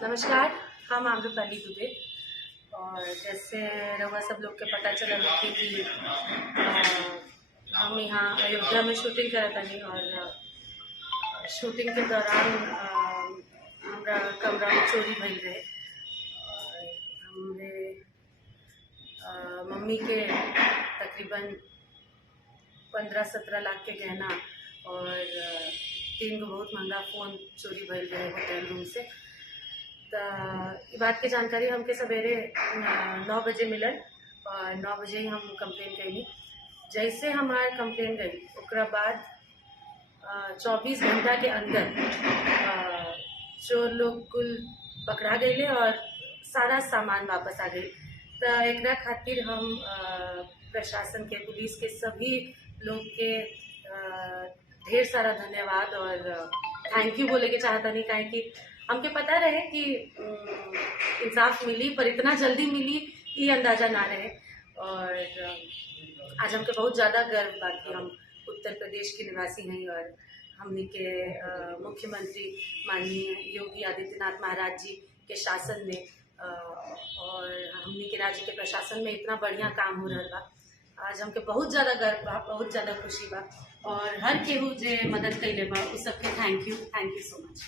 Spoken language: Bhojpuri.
नमस्कार, हम आम्रपाली दुबे। और जैसे रउआ सब लोग के पता चलल होखी कि हम यहाँ अयोध्या में शूटिंग करत बानी और शूटिंग के दौरान हमरा कमरा में चोरी भइल रहे। और हमरे मम्मी के तकरीबन 15-17 लाख के गहना और 3 गो बहुत महंगा फ़ोन चोरी भइल रहे होटल रूम से। तो ये बात की जानकारी हमके सवेरे 9 बजे मिलल और 9 बजे ही हम कंप्लेन कैली। जैसे हमार कंप्लेन गई ओकरा बाद 24 घंटा के अंदर चोर लोग कुल पकड़ा गए और सारा सामान वापस आ गई। तो एकरा खातिर हम प्रशासन के, पुलिस के सभी लोग के ढेर सारा धन्यवाद और थैंक यू बोले के चाहता नहीं, काहे कि हमके पता रहे कि इंसाफ मिली, पर इतना जल्दी मिली ये अंदाजा ना रहे। और आज हमके बहुत ज़्यादा गर्व बा कि हम उत्तर प्रदेश के निवासी हैं और हमनी के मुख्यमंत्री माननीय योगी आदित्यनाथ महाराज जी के शासन में और हमनी के राज्य के प्रशासन में इतना बढ़िया काम हो रहा बा। आज हमके बहुत ज़्यादा गर्व बा, बहुत ज़्यादा खुशी बा और हर केहू जे मदद कैले बा उस सबके थैंक यू सो मच।